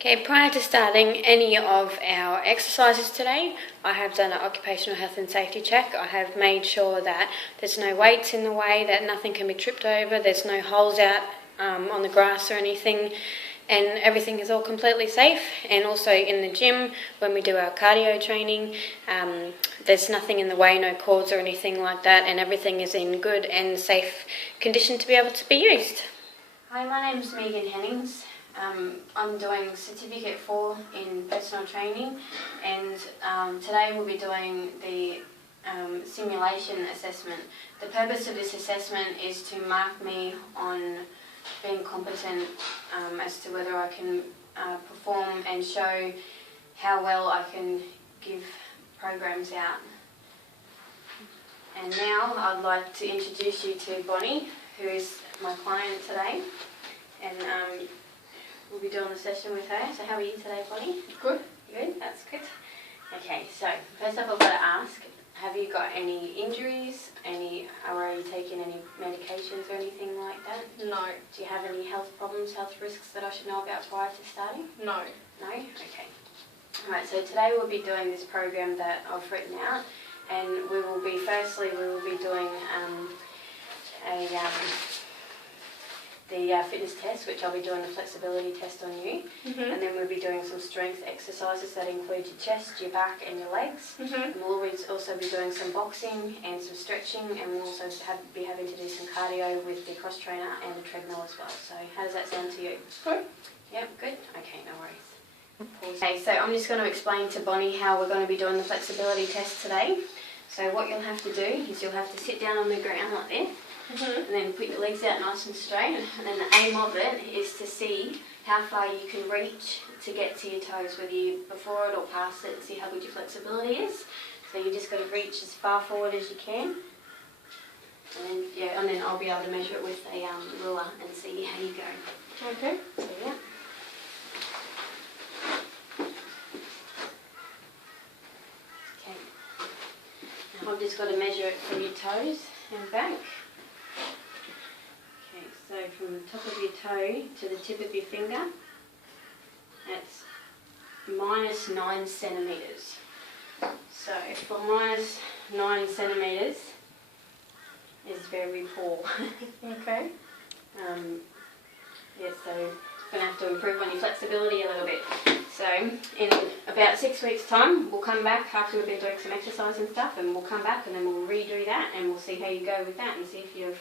Okay, prior to starting any of our exercises today, I have done an occupational health and safety check. I have made sure that there's no weights in the way, that nothing can be tripped over, there's no holes out on the grass or anything, and everything is all completely safe. And also in the gym, when we do our cardio training, there's nothing in the way, no cords or anything like that, and everything is in good and safe condition to be able to be used. Hi, my name is Megan Hennings. I'm doing Certificate 4 in personal training, and today we'll be doing the simulation assessment. The purpose of this assessment is to mark me on being competent as to whether I can perform and show how well I can give programs out. And now I'd like to introduce you to Bonnie, who is my client today, and we'll be doing the session with her. So how are you today, Bonnie? Good. Good, that's good. Okay, so first up I've got to ask, have you got any injuries, or are you taking any medications or anything like that? No. Do you have any health problems, health risks that I should know about prior to starting? No. No? Okay. Alright, so today we'll be doing this program that I've written out, and we will be doing the fitness test, which I'll be doing the flexibility test on you, and then we'll be doing some strength exercises that include your chest, your back and your legs, and we'll also be doing some boxing and some stretching, and we'll also be having to do some cardio with the cross trainer and the treadmill as well. So how does that sound to you? Good. Yep, good? Okay, no worries. Okay, so I'm just going to explain to Bonnie how we're going to be doing the flexibility test today. So what you'll have to do is you'll have to sit down on the ground like this, and then put your legs out nice and straight, and then the aim of it is to see how far you can reach to get to your toes, whether you before it or past it, and see how good your flexibility is. So you just got to reach as far forward as you can, and then I'll be able to measure it with a ruler and see how you go. Okay. So yeah. Okay. Now I've just got to measure it from your toes and back. So from the top of your toe to the tip of your finger, that's -9 centimetres. So for -9 centimetres is very poor. Okay. Yeah, so you're going to have to improve on your flexibility a little bit. So in about 6 weeks' time, we'll come back after we've been doing some exercise and stuff, and we'll come back and then we'll redo that, and we'll see how you go with that and see if you've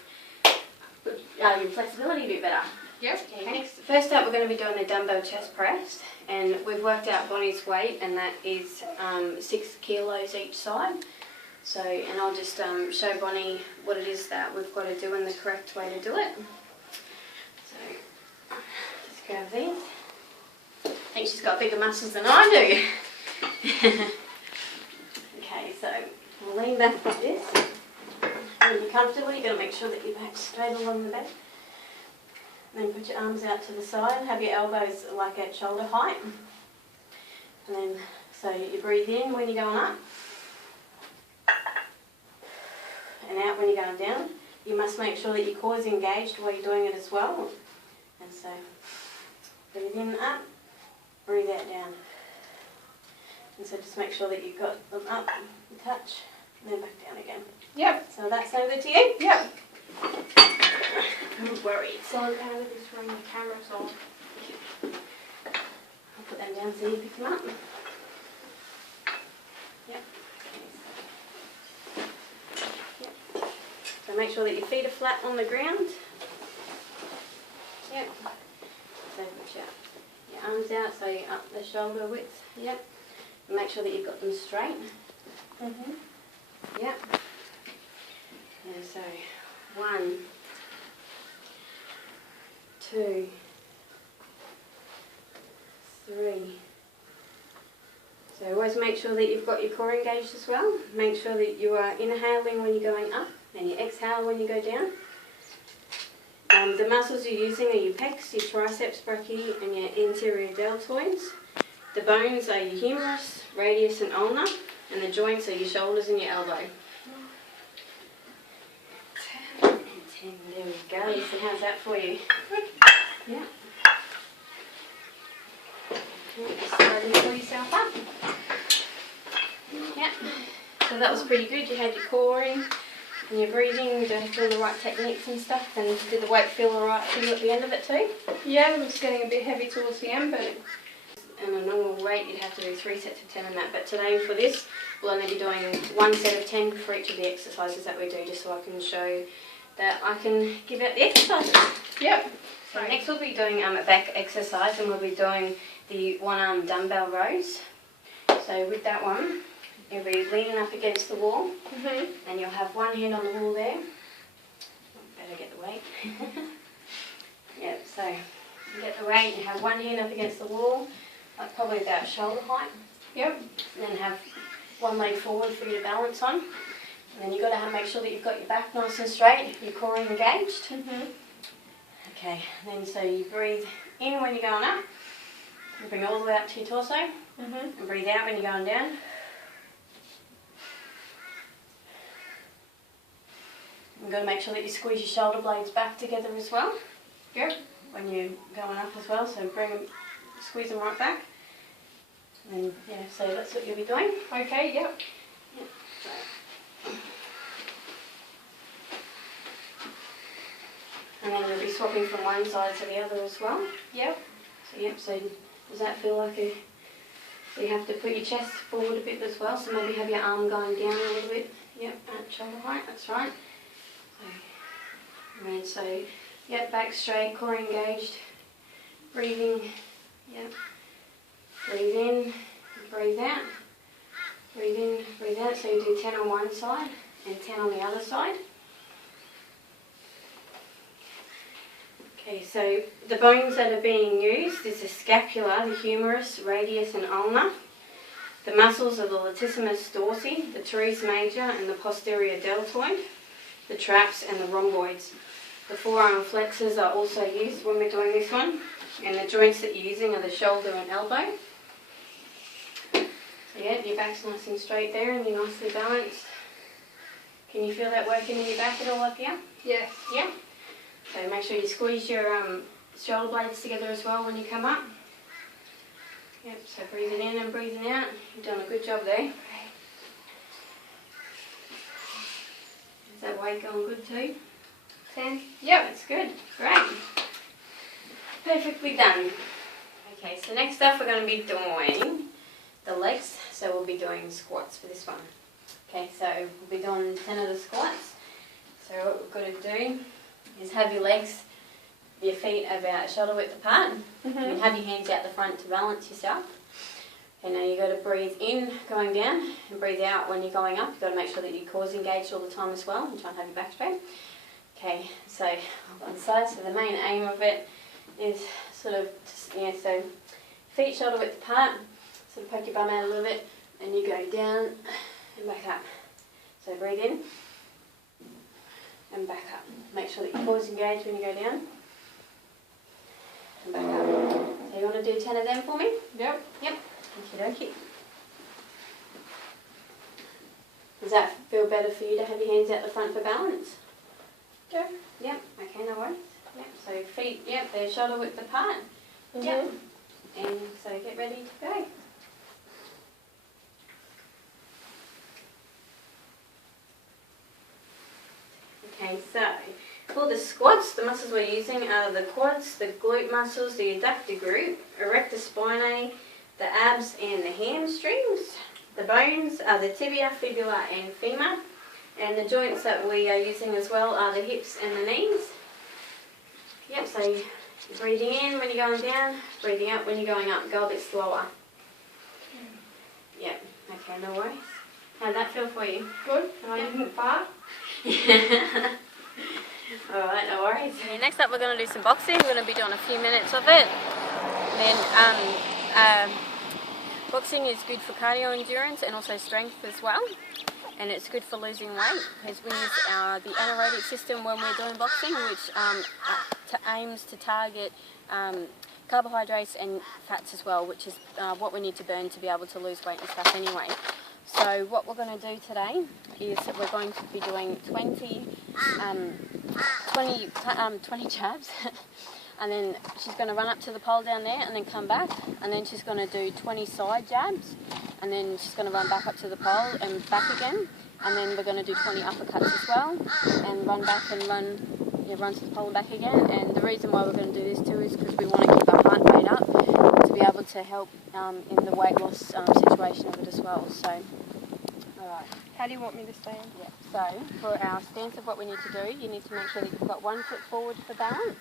your flexibility a bit better. Yes. Okay. First up, we're going to be doing the dumbbell chest press, and we've worked out Bonnie's weight, and that is 6 kilos each side. So, and I'll just show Bonnie what it is that we've got to do and the correct way to do it. So, just grab these. I think she's got bigger muscles than I do. Okay, so we'll lean back like this. When you're comfortable, you've got to make sure that your back's straight along the back. And then put your arms out to the side, have your elbows like at shoulder height. And then, so you breathe in when you're going up, and out when you're going down. You must make sure that your core is engaged while you're doing it as well. And so, breathe in up, breathe out down. And so just make sure that you've got them up, you touch, and then back down again. Yep. So that sound good to you? Yep. Don't worry. So how did this run the cameras on? I'll put them down so you pick them up. Yep. Yep. So make sure that your feet are flat on the ground. Yep. So put your arms out so you're up the shoulder width. Yep. And make sure that you've got them straight. Yep. And so 1, 2, 3. So always make sure that you've got your core engaged as well. Make sure that you are inhaling when you're going up and you exhale when you go down. The muscles you're using are your pecs, your triceps brachii and your interior deltoids. The bones are your humerus, radius and ulna, and the joints are your shoulders and your elbow. 10 and 10, there we go. So how's that for you? Good. Yeah. Slowly pull yourself up. Yep. So that was pretty good. You had your core in and your breathing, doing the right techniques and stuff. And did the weight feel alright for you at the end of it too? Yeah, it was getting a bit heavy towards the end, but... And a normal weight, you'd have to do 3 sets of 10 and that. But today for this, we'll only be doing 1 set of 10 for each of the exercises that we do, just so I can show that I can give out the exercises. Yep. So next we'll be doing a back exercise, and we'll be doing the 1-arm dumbbell rows. So with that one, you'll be leaning up against the wall, and you'll have one hand on the wall there. Better get the weight. Yep, so you get the weight, you have one hand up against the wall, like probably about shoulder height. Yep. And then have one leg forward for you to balance on. And then you've got to make sure that you've got your back nice and straight, your core engaged. Okay, then so you breathe in when you're going up, you bring it all the way up to your torso, and breathe out when you're going down. You've got to make sure that you squeeze your shoulder blades back together as well. Yep. When you're going up as well, so bring them, squeeze them right back. And yeah, so that's what you'll be doing. Okay, yep. Yep. And then you'll be swapping from one side to the other as well. Yep. So yep, so does that feel like you have to put your chest forward a bit as well, so maybe have your arm going down a little bit. Yep, at shoulder height, that's right. So yep, back straight, core engaged, breathing, yep. Breathe in, breathe out, breathe in, breathe out. So you do 10 on one side and 10 on the other side. Okay, so the bones that are being used is the scapula, the humerus, radius and ulna. The muscles are the latissimus dorsi, the teres major and the posterior deltoid, the traps and the rhomboids. The forearm flexors are also used when we're doing this one, and the joints that you're using are the shoulder and elbow. So yeah, your back's nice and straight there and you're nicely balanced. Can you feel that working in your back at all up here? Yes. Yeah. So make sure you squeeze your shoulder blades together as well when you come up. Yep, so breathing in and breathing out. You've done a good job there. Is that weight going good too? 10. Yep, that's good. Great. Perfectly done. Okay, so next up we're going to be doing the legs. So we'll be doing squats for this one. Okay, so we'll be doing 10 of the squats. So what we've got to do is have your legs, your feet about shoulder width apart. And have your hands out the front to balance yourself. And now you've got to breathe in going down and breathe out when you're going up. You've got to make sure that your core's engaged all the time as well and try and have your back straight. Okay, so on the side, so the main aim of it is sort of, yeah, so feet shoulder width apart, sort of poke your bum out a little bit and you go down and back up. So breathe in and back up. Make sure that your core's engaged when you go down and back up. So you want to do 10 of them for me? Yep. Yep. Okie dokie. Does that feel better for you to have your hands out the front for balance? Yep. Yep. Okay, no worries. Yep. So feet, yep, they're shoulder width apart. Yep. And so get ready to go. Okay, so for the squats, the muscles we're using are the quads, the glute muscles, the adductor group, erector spinae, the abs and the hamstrings. The bones are the tibia, fibula and femur. And the joints that we are using as well are the hips and the knees. Yep, so you're breathing in when you're going down, breathing out when you're going up. Go a bit slower. Yep, okay, no worries. How'd that feel for you? Good. I didn't fart. Alright, no worries. Okay, next up we're going to do some boxing. We're going to be doing a few minutes of it. Then boxing is good for cardio endurance and also strength as well. And it's good for losing weight because we use the anaerobic system when we're doing boxing, which aims to target carbohydrates and fats as well, which is what we need to burn to be able to lose weight and stuff anyway. So what we're going to do today is we're going to be doing 20 jabs and then she's going to run up to the pole down there and then come back, and then she's going to do 20 side jabs, and then she's going to run back up to the pole and back again, and then we're going to do 20 uppercuts as well, and run back and run to the pole and back again. And the reason why we're going to do this too is because we want to keep our heart rate up to be able to help in the weight loss situation of it as well. So, alright. How do you want me to stand? Yeah. So, for our stance of what we need to do, you need to make sure that you've got 1 foot forward for balance.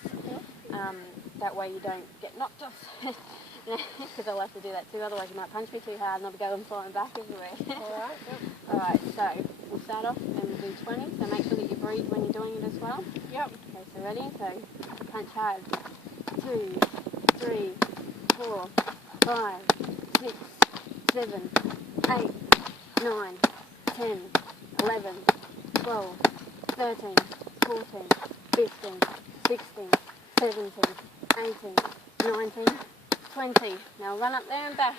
That way you don't get knocked off, because I'll have to do that too, otherwise you might punch me too hard and I'll be going flying back everywhere. Alright, yep. Alright, so we'll start off and we'll do 20, so make sure that you breathe when you're doing it as well. Yep. Okay, so ready? So punch hard. 2, 3, 4, 5, 6, 7, 8, 9, 10, 11, 12, 13, 14, 15, 16, 17, 18, 19, 20. Now run up there and back.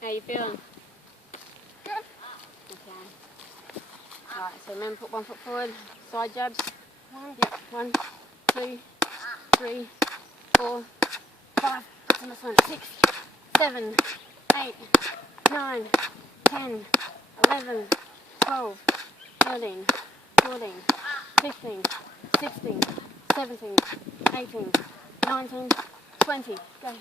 How you feeling? Good. Okay. Alright, so remember, put 1 foot forward, side jabs. 1, 2, 3, 4, 5, that's on this one, 6, 7, 8, 9, 10, 11, 12, 13, 14, 15, 16, 17, 18, 19, 20. Go.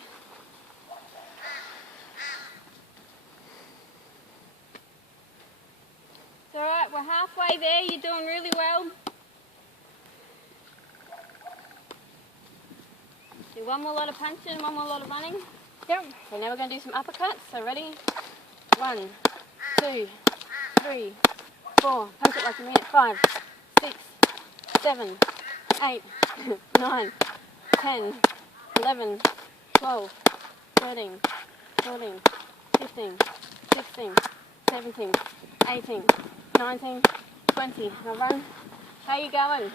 It's alright, we're halfway there, you're doing really well. Do one more lot of punching and one more lot of running. Yep. So now we're going to do some uppercuts, so ready? 1, 2, 3, 4, punch it like you mean it, 5, 6, 7, 8, 9, 10, 11, 12, 13, 14, 15, 16, 17, 18, 19, 20. Now run. How you going?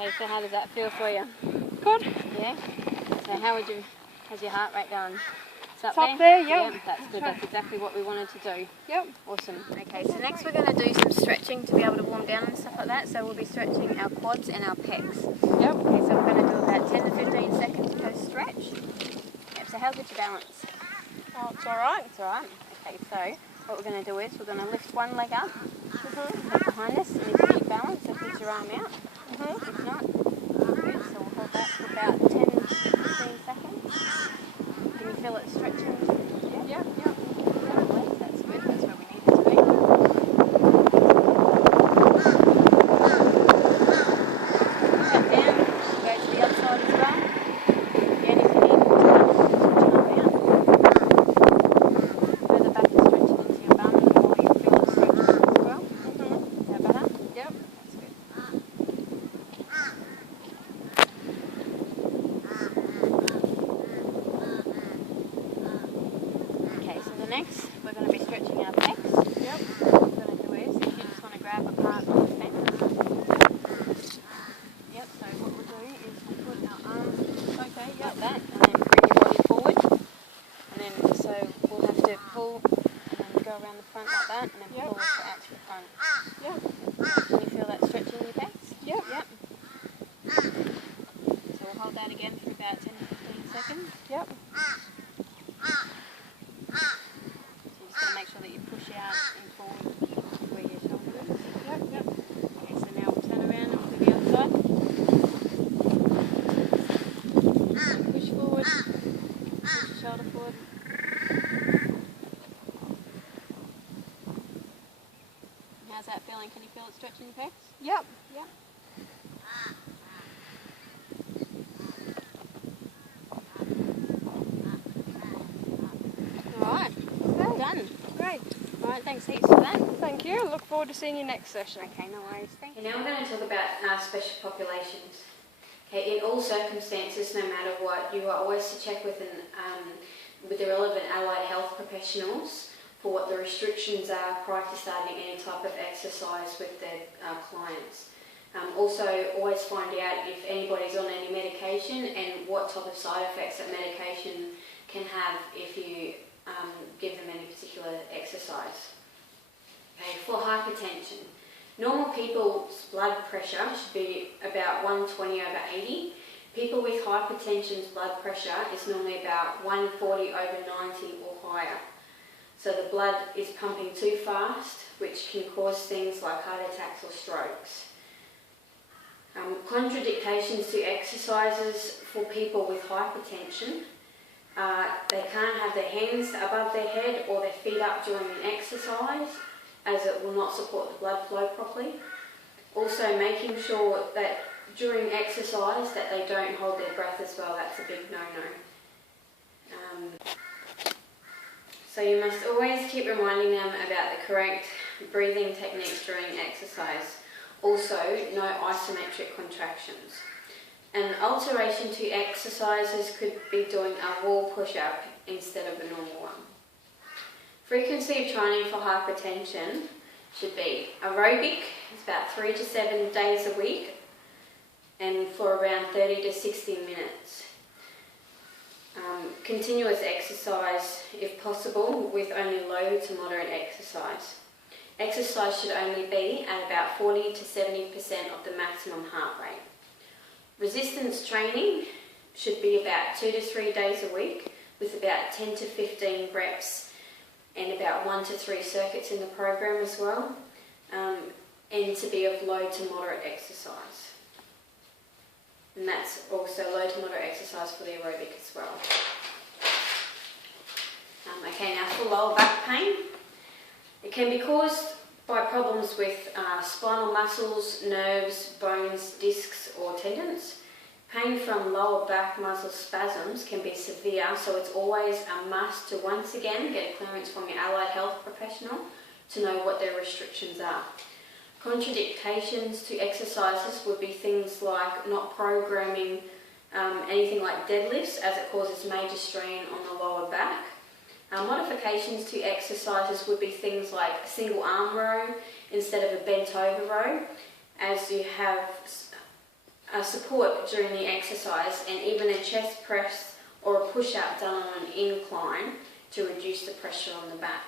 Okay, so how does that feel for you? Good. Yeah? So how's your heart rate going? It's up there, yep. Yep, that's good. That's exactly what we wanted to do. Yep. Awesome. Okay, so next we're going to do some stretching to be able to warm down and stuff like that. So we'll be stretching our quads and our pecs. Yep. Okay, so we're going to do about 10 to 15 seconds per stretch. Yep, so how's with your balance? Oh, it's alright. It's alright. Okay, so what we're going to do is we're going to lift one leg up, head behind us, and if you need balance, so put your arm out. If not, good. So we'll hold that for about 10 to 15 seconds. Can you feel it stretching? Yep. Lovely. That's good. That's where we need it to be. Head down. Go to the other side as well. Again, if you need to stretch your arm out. Further back and stretching into your bum, and the more you feel it stretching as well. Is that better? Yep. That's good. Okay, so the next, we're going to be stretching our pecs. Yep. What we're going to do is, if you just want to grab a part on the fence. Yep, so what we'll do is we'll put our arms like that, and then bring your body forward. And then, so we'll have to pull, and then go around the front like that, and then Yep. pull out to the front. Yep. Can you feel that stretching in your pecs? Yep. Yep. So we'll hold that again for about 10 to 15 seconds. Yep. So you just got to make sure that you push out and forward where your shoulder is. Yep. Okay, so now we'll turn around and we'll do the other side. So push forward, push your shoulder forward. How's that feeling? Can you feel it stretching your pecs? Yep. Alright, well done. Great. Alright, thanks heaps for that. Thank you. Look forward to seeing you next session. Okay, no worries. Thank you. Now we're going to talk about special populations. Okay, in all circumstances, no matter what, you are always to check with the relevant allied health professionals for what the restrictions are prior to starting any type of exercise with their clients. Also, always find out if anybody's on any medication and what type of side effects that medication can have if you give them any particular exercise. Okay, for hypertension, normal people's blood pressure should be about 120 over 80. People with hypertension's blood pressure is normally about 140 over 90 or higher. So the blood is pumping too fast, which can cause things like heart attacks or strokes. Contraindications to exercises for people with hypertension. They can't have their hands above their head or their feet up during an exercise, as it will not support the blood flow properly. Also making sure that during exercise that they don't hold their breath as well, that's a big no-no. So you must always keep reminding them about the correct breathing techniques during exercise. Also, no isometric contractions. An alteration to exercises could be doing a wall push-up instead of a normal one. Frequency of training for hypertension should be aerobic, it's about 3 to 7 days a week, and for around 30 to 60 minutes. Continuous exercise if possible, with only low to moderate exercise. Exercise should only be at about 40 to 70% of the maximum heart rate. Resistance training should be about 2 to 3 days a week, with about 10 to 15 reps and about 1 to 3 circuits in the program as well, and to be of low to moderate exercise. And that's also low to moderate exercise for the aerobic as well. Okay, now for lower back pain. It can be caused by problems with spinal muscles, nerves, bones, discs or tendons. Pain from lower back muscle spasms can be severe, so it's always a must to once again get a clearance from your allied health professional to know what their restrictions are. Contraindications to exercises would be things like not programming anything like deadlifts, as it causes major strain on the lower back. Modifications to exercises would be things like a single arm row instead of a bent over row, as you have support during the exercise, and even a chest press or a push-up done on an incline to reduce the pressure on the back.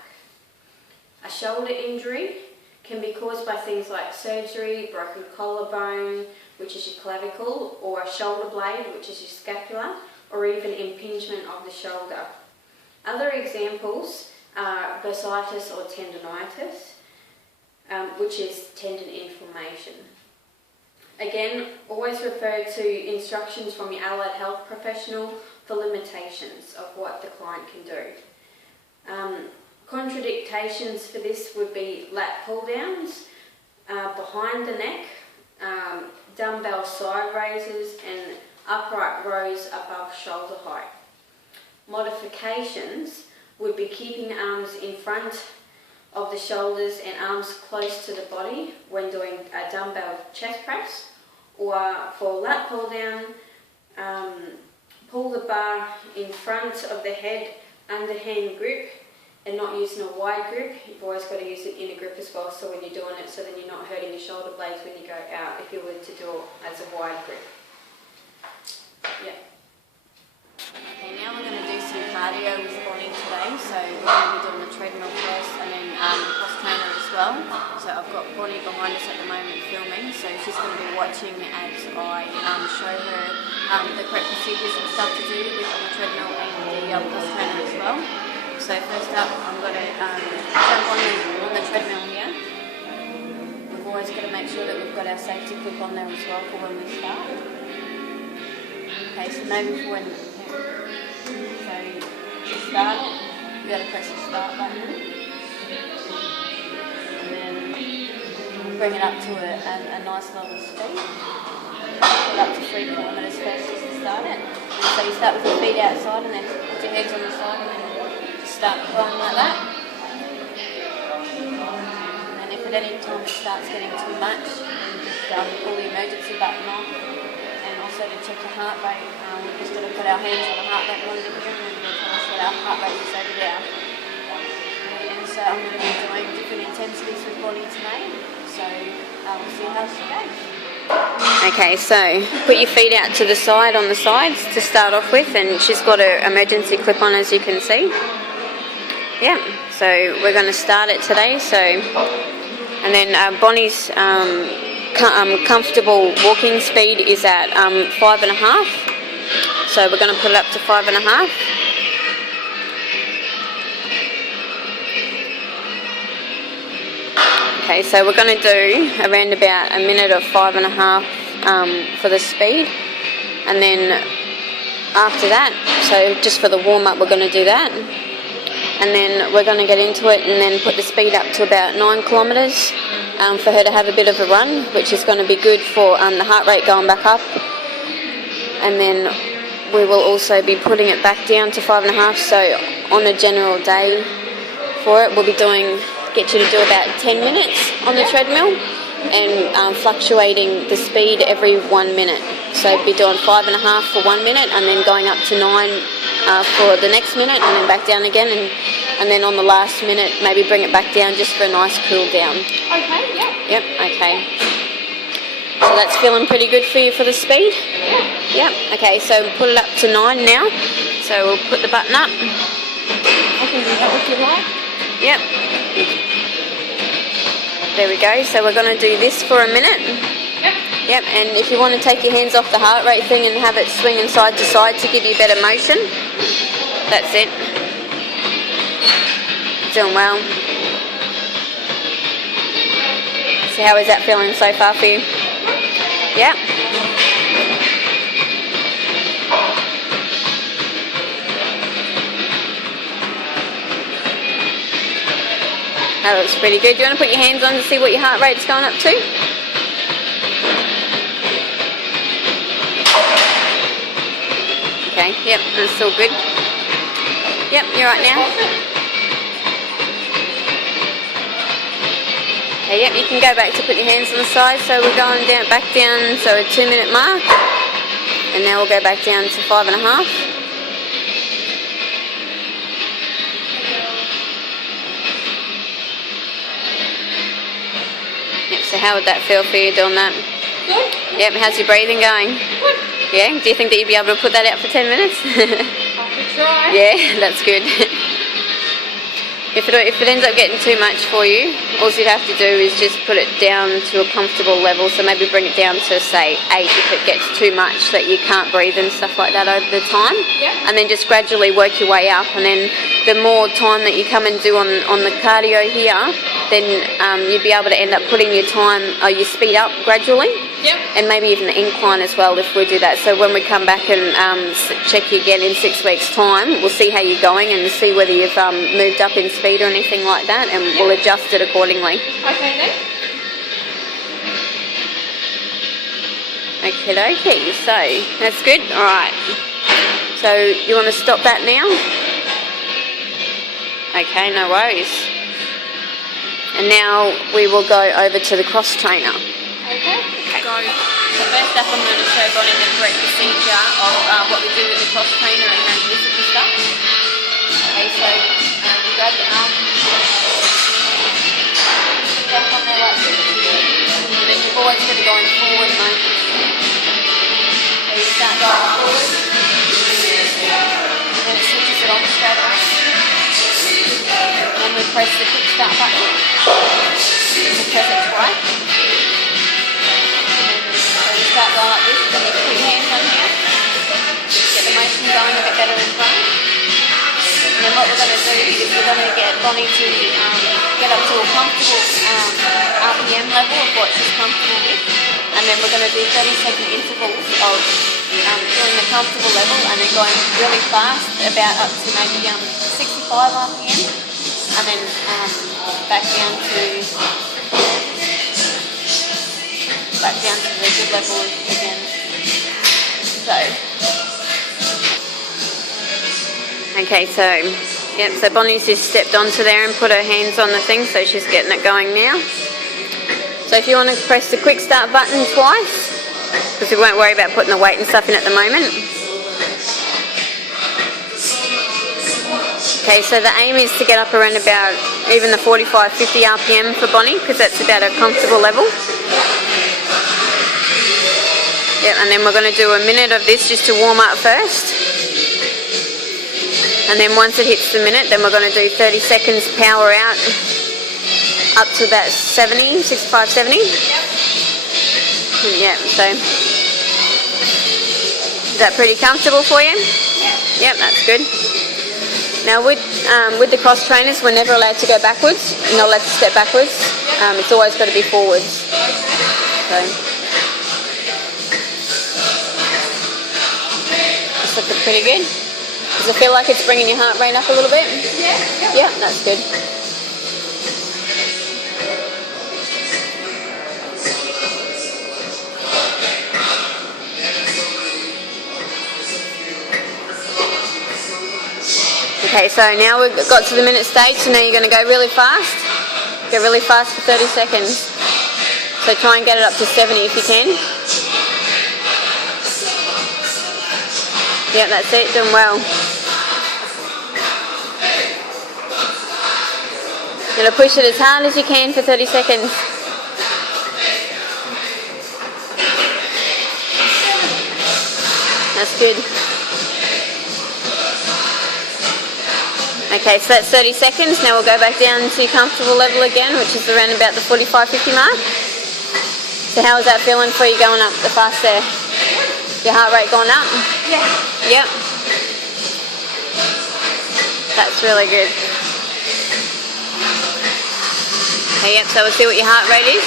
A shoulder injury can be caused by things like surgery, broken collarbone, which is your clavicle, or a shoulder blade, which is your scapula, or even impingement of the shoulder. Other examples are bursitis or tendonitis, which is tendon inflammation. Again, always refer to instructions from your allied health professional for limitations of what the client can do. Contraindications for this would be lat pull downs, behind the neck, dumbbell side raises and upright rows above shoulder height. Modifications would be keeping arms in front of the shoulders and arms close to the body when doing a dumbbell chest press, or for lat pull down, pull the bar in front of the head, underhand grip, and not using a wide grip. You've always got to use an inner grip as well, so when you're doing it, so then you're not hurting your shoulder blades when you go out if you were to do it as a wide grip. Yeah. Okay, now we're going to do some cardio with Bonnie today. So we're going to be doing the treadmill first and then cross trainer as well. So I've got Bonnie behind us at the moment filming, so she's going to be watching as I show her the correct procedures and stuff to do with on the treadmill and the cross trainer as well. So first up, I'm going to jump on the treadmill here. We've always got to make sure that we've got our safety clip on there as well for when we start. Okay, so maybe for when, so to start it, you've got to press the start button. And then bring it up to a nice level speed. Put it up to 3 kilometres first just to start it. And so you start with your feet outside and then put your heads on the side and then start going like that. And then if at any time it starts getting too much, then just pull the emergency button off. And also to check your heart rate, we've just got to put our hands on the heart rate monitor here and then we'll tell us what our heart rate is over there. And So I'm going to be doing different intensities with Bonnie today. So we'll see how she goes. Okay, so put your feet out to the side on the sides to start off with, and she's got an emergency clip on, as you can see. Yeah, so we're going to start it today. So, and then Bonnie's comfortable walking speed is at 5.5. So we're going to put it up to 5.5. Okay, so we're going to do around about a minute of 5.5 for the speed, and then after that, so just for the warm-up, we're going to do that, and then we're going to get into it and then put the speed up to about 9 kilometres for her to have a bit of a run, which is going to be good for the heart rate going back up, and then we will also be putting it back down to 5.5. So on a general day for it, we'll be get you to do about 10 minutes on the treadmill, and fluctuating the speed every 1 minute. So be doing 5.5 for 1 minute, and then going up to 9 for the next minute, and then back down again, and then on the last minute maybe bring it back down just for a nice cool down. Okay, yeah. Yep, okay. So that's feeling pretty good for you for the speed? Yeah. Yep, okay, so put it up to 9 now. So we'll put the button up. I can do that if you like. Yep. There we go. So we're going to do this for a minute. Yep. Yep, and if you want to take your hands off the heart rate thing and have it swinging side to side to give you better motion, that's it. Doing well. So how is that feeling so far for you? Yep. That looks pretty good. Do you want to put your hands on to see what your heart rate's going up to? Okay, yep, that's still good. Yep, you're right now. Okay, yep, you can go back to put your hands on the side. So we're going back down, so a 2 minute mark. And now we'll go back down to 5.5. So how would that feel for you doing that? Good. Yep, how's your breathing going? Good. Yeah, do you think that you'd be able to put that out for 10 minutes? I could try. Yeah, that's good. If it ends up getting too much for you, all you'd have to do is just put it down to a comfortable level, so maybe bring it down to, say, 8 if it gets too much that you can't breathe and stuff like that over the time. Yeah. And then just gradually work your way up, and then the more time that you come and do on the cardio here, then you'd be able to end up putting your speed up gradually. Yep. And maybe even the incline as well if we do that. So when we come back and check you again in 6 weeks' time, we'll see how you're going and see whether you've moved up in speed or anything like that, and we'll adjust it accordingly. Okay then. Okie dokie, so that's good. Alright. So you want to stop that now? Okay, no worries. And now we will go over to the cross trainer. Okay. Go. So first up I'm going to show Bonnie the correct procedure of what we do with the cross trainer and how to use it and stuff. Okay, so you grab your arm, back on there like this, and then you've always got to go forward motion. So you start going forward, and then it switches it on straight away. And then we press the quick start button, we press it twice. Start going like this, then you put your hands on here, get the motion going a bit better in front. And then what we're going to do is we're going to get Bonnie to get up to a comfortable RPM level of what she's comfortable with. And then we're going to do 30-second intervals of doing the comfortable level and then going really fast, about up to maybe 65 RPM. And then back down to the good level again. Okay, so Bonnie's just stepped onto there and put her hands on the thing, so she's getting it going now. So if you want to press the quick start button twice, because we won't worry about putting the weight and stuff in at the moment. Okay, so the aim is to get up around about even the 45, 50 RPM for Bonnie, because that's about a comfortable level. Yep, and then we're going to do a minute of this just to warm up first. And then once it hits the minute, then we're going to do 30 seconds power out up to about 70, 65, 70. Yep, so is that pretty comfortable for you? Yep, that's good. Now with the cross trainers, we're never allowed to go backwards. You're not allowed to step backwards. It's always got to be forwards. So it's looking pretty good. Does it feel like it's bringing your heart rate up a little bit? Yeah. Yeah, that's good. Okay, so now we've got to the minute stage, so now you're going to go really fast. Go really fast for 30 seconds. So try and get it up to 70 if you can. Yeah, that's it, doing well. You're going to push it as hard as you can for 30 seconds. That's good. Okay, so that's 30 seconds. Now we'll go back down to your comfortable level again, which is around about the 45-50 mark. So how is that feeling for you going up the fast there? Your heart rate going up? Yeah. Yep. That's really good. Okay, yep, so we'll see what your heart rate is.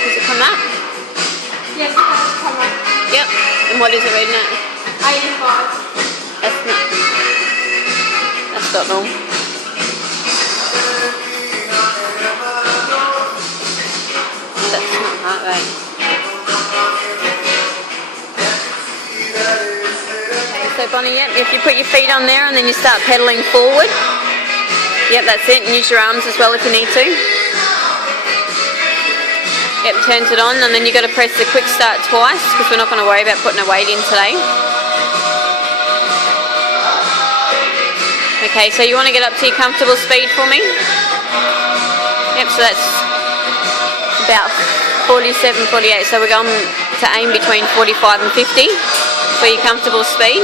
Does it come up? Yes, it has come up. Yep. And what is it reading at? 85. That's not normal. That's not heart rate. Okay, so Bonnie, yep, if you put your feet on there and then you start pedaling forward. Yep, that's it. And use your arms as well if you need to. Yep, turns it on, and then you've got to press the quick start twice because we're not going to worry about putting a weight in today. Okay, so you want to get up to your comfortable speed for me? Yep, so that's about 47, 48. So we're going to aim between 45 and 50 for your comfortable speed.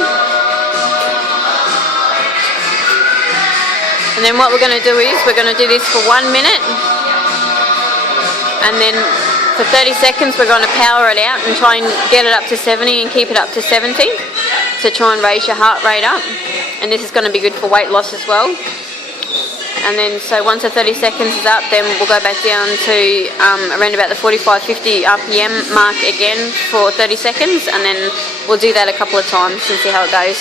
And then what we're going to do is we're going to do this for 1 minute. And then for 30 seconds we're going to power it out and try and get it up to 70 and keep it up to 70. So try and raise your heart rate up. And this is going to be good for weight loss as well. And then so once the 30 seconds is up, then we'll go back down to around about the 45-50 RPM mark again for 30 seconds. And then we'll do that a couple of times and see how it goes.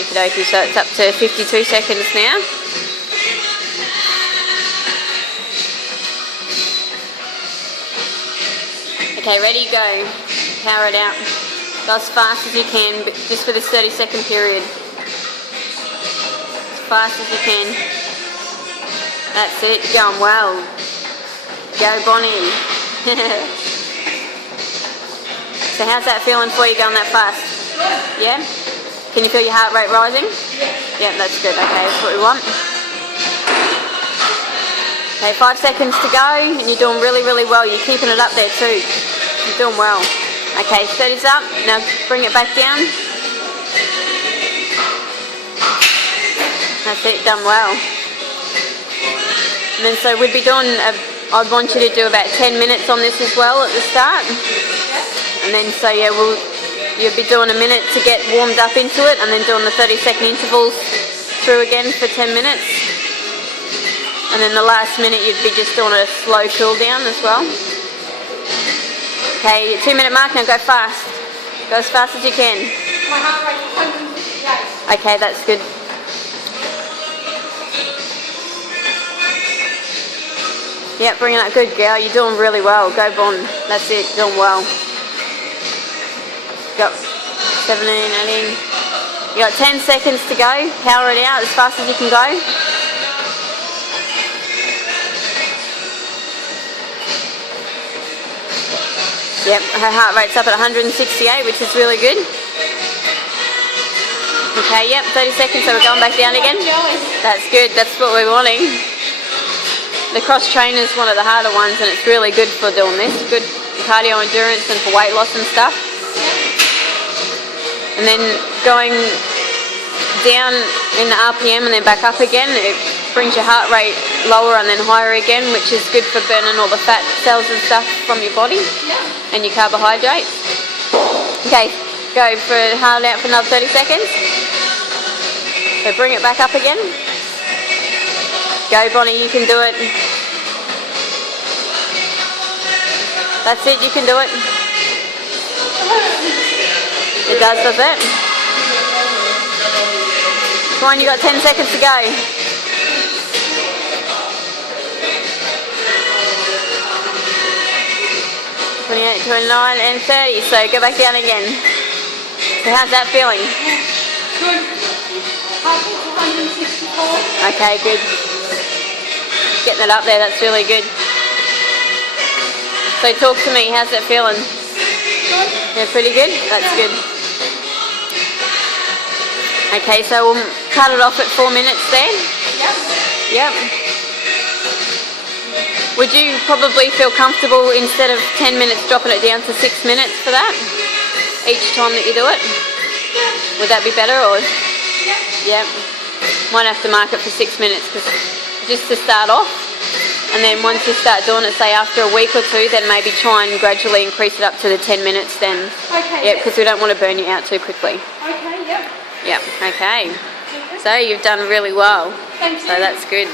Okie dokie, so it's up to 52 seconds now. Okay, ready, go. Power it out. Go as fast as you can, but just for this 30-second period. As fast as you can. That's it, going well. Go, Bonnie. So how's that feeling for you going that fast? Yeah? Can you feel your heart rate rising? Yeah, that's good. Okay, that's what we want. Okay, 5 seconds to go, and you're doing really, really well. You're keeping it up there too. You're doing well. Okay, 30's up. Now bring it back down. That's it, done well. And then so we'd be doing, I'd want you to do about 10 minutes on this as well at the start. And then so yeah, you'll be doing a minute to get warmed up into it, and then doing the 30-second intervals through again for 10 minutes. And then the last minute you'd be just doing a slow cool down as well. Okay, 2 minute mark, now go fast. Go as fast as you can. My heart rate is 158. Okay, that's good. Yep, bringing that good, girl. You're doing really well. Go, Bon. That's it, doing well. Got 17, 18. You got 10 seconds to go. Power it out as fast as you can go. Yep, her heart rate's up at 168, which is really good. Okay, yep, 30 seconds, so we're going back down again. That's good, that's what we're wanting. The cross trainer is one of the harder ones, and it's really good for doing this. Good cardio endurance and for weight loss and stuff. And then going down in the RPM and then back up again, it brings your heart rate lower and then higher again, which is good for burning all the fat cells and stuff from your body and your carbohydrates. Okay, go for hard out for another 30 seconds. So bring it back up again. Go, Bonnie, you can do it. That's it, you can do it. It does it? Come on, you got 10 seconds to go. 28, 29 and 30, so go back down again. So how's that feeling? Good. Heart rate's 164. Okay, good. Getting it up there, that's really good. So talk to me, how's it feeling? Good. Yeah, pretty good? That's good. Okay, so we'll cut it off at 4 minutes then? Yep. Yep. Would you probably feel comfortable instead of 10 minutes dropping it down to 6 minutes for that? Each time that you do it? Yeah. Would that be better or? Yep. Yep. Might have to mark it for 6 minutes just to start off. And then once you start doing it, say after a week or two, then maybe try and gradually increase it up to the 10 minutes then. Okay. Yep, because we don't want to burn you out too quickly. Okay, yep. Yep, okay. So you've done really well. Thank you. So that's good.